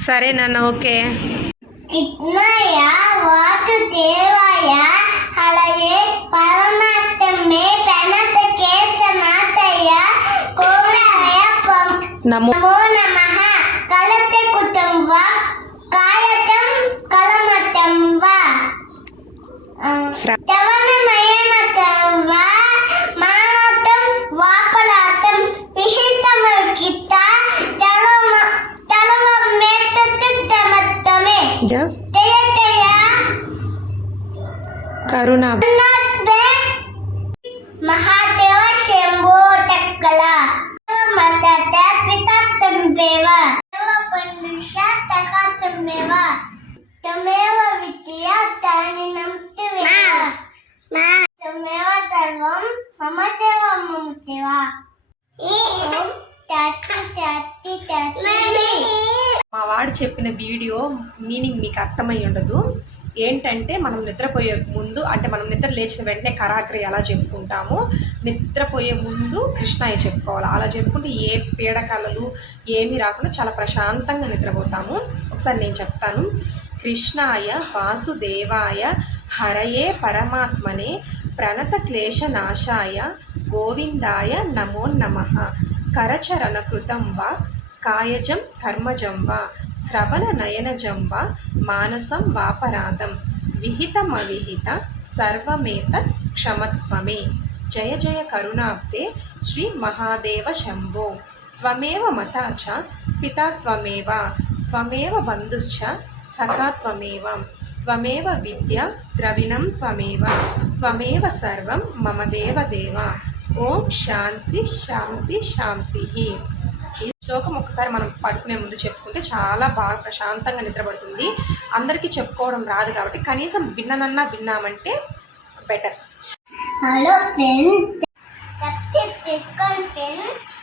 పంపుతమ్మా సరే నాన్న ఓకే. కృష్ణయ్య వాసు దేవాయ అలాగే పరమాత్మే పెనత కేశనాథయ్య కోడాయ పం నమో నమో जा करुणा। महादेव शंभो टक्कला। माता त्या पिता तुम्बेवा। देव पंडिषा तका तुम्बेवा। तमेव विद्या तानि नम्तिवेवा तमेव सर्वं मम देव मम देवा। ओम ताति ताति ताति వాడు చెప్పిన వీడియో మీనింగ్ మీకు అర్థమై ఉండదు. ఏంటంటే మనం నిద్రపోయే ముందు అంటే మనం నిద్ర లేచిన వెంటనే కరాగ్రి ఎలా చెప్పుకుంటాము. నిద్రపోయే ముందు కృష్ణాయ చెప్పుకోవాలి. అలా చెప్పుకుంటే ఏ పీడకలలు ఏమీ రాకుండా చాలా ప్రశాంతంగా నిద్రపోతాము. ఒకసారి నేను చెప్తాను. కృష్ణాయ వాసుదేవాయ హరయే పరమాత్మనే ప్రణత క్లేశ నాశాయ గోవిందాయ నమో నమః కరచరణ కృతం వా కాయజం కర్మజం వా శ్రవణ నయనజం వా మానసం వాపరాధం విహితమవిహిత సర్వమేతత్ క్షమత్స్వమే. జయ జయ కరుణాబ్దే శ్రీ మహాదేవ శంభో. త్వమేవ మతా చ పితా త్వమేవ. త్వమేవ బంధుశ్చ సఖా త్వమేవ. త్వమేవ విద్య ద్రవిణం త్వమేవ. త్వమేవ సర్వం మమ దేవ. ఓం శాంతి శాంతి శాంతి. శ్లోకం ఒకసారి మనం పడుకునే ముందు చెప్పుకుంటే చాలా బాగా ప్రశాంతంగా నిద్రపడుతుంది. అందరికీ చెప్పుకోవడం రాదు కాబట్టి కనీసం విన్ననన్నా విన్నామంటే బెటర్. హలో ఫ్రెండ్స్ తప్పి ఫ్రెండ్స్